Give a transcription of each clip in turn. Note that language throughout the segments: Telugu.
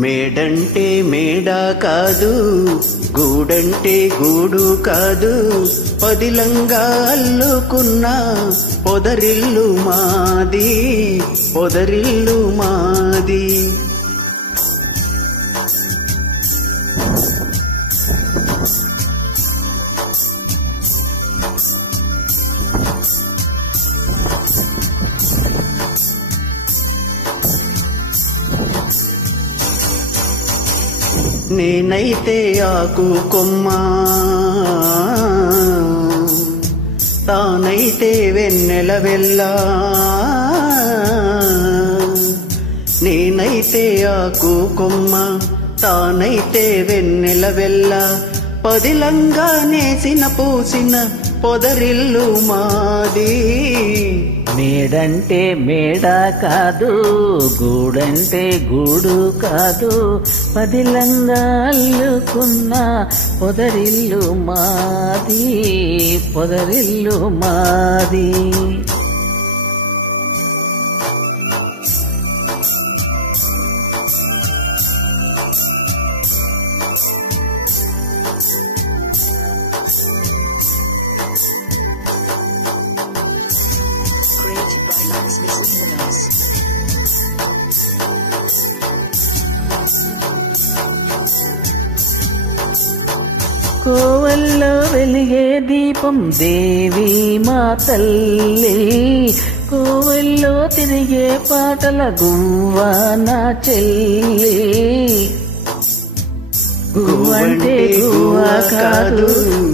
మేడంటే మేడ కాదు, గూడంటే గూడు కాదు, పదిలంగా అల్లుకున్న పొదరిల్లు మాది, పొదరిల్లు మాది. నేనైతే ఆకు కొమ్మ, తానైతే వెన్నెల వెల్ల. నేనైతే ఆకు కొమ్మ, తానైతే వెన్నెల వెల్ల. పదిలంగా నేసిన పూసిన పొదరిల్లు మాది. మేడంటే మేడ కాదు, గూడంటే గూడు కాదు, పదిలంగా అల్లుకున్న పొదరిల్లు మాది, పొదరిల్లు మాది. కోవల్లో వెలిగే దీపం దేవి మా తల్లి, కోవల్లో తిరిగే పాటల గువ్వ నా చెల్లి. గువ్వంటే గువ్వ కాదు,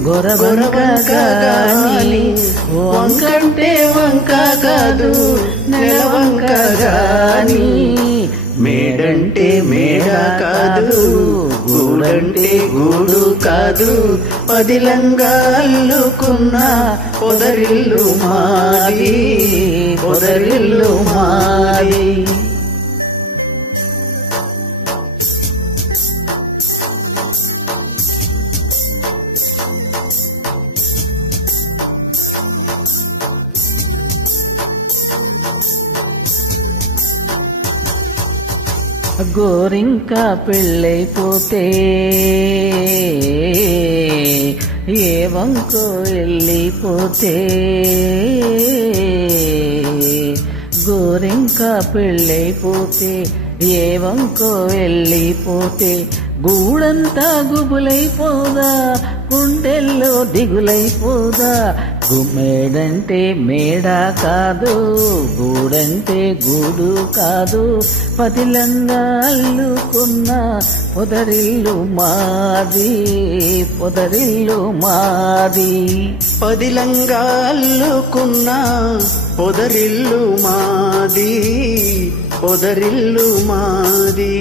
గొరవంక గాని, వంకంటే వంక కాదు, నెలవంక గాని. మేడంటే మేడ కాదు, గూడంటే గూడు కాదు, పదిలంగా అల్లుకున్న పొదరిల్లు మాది, పొదరిల్లు మాది. గోరింక పెళ్ళైపోతే ఏ వంకో వెళ్ళిపోతే, గోరింక పెళ్ళైపోతే ఏ వంకో వెళ్ళిపోతే, గూడంతా గుబులైపోదా, గుండెల్లో దిగులైపోదా. మేడంటే మేడ కాదు, గూడంటే గూడు కాదు, పదిలంగా అల్లుకున్న పొదరిల్లు మాది, పొదరిల్లు మాది. పదిలంగా అల్లుకున్న పొదరిల్లు మాది, పొదరిల్లు మాది.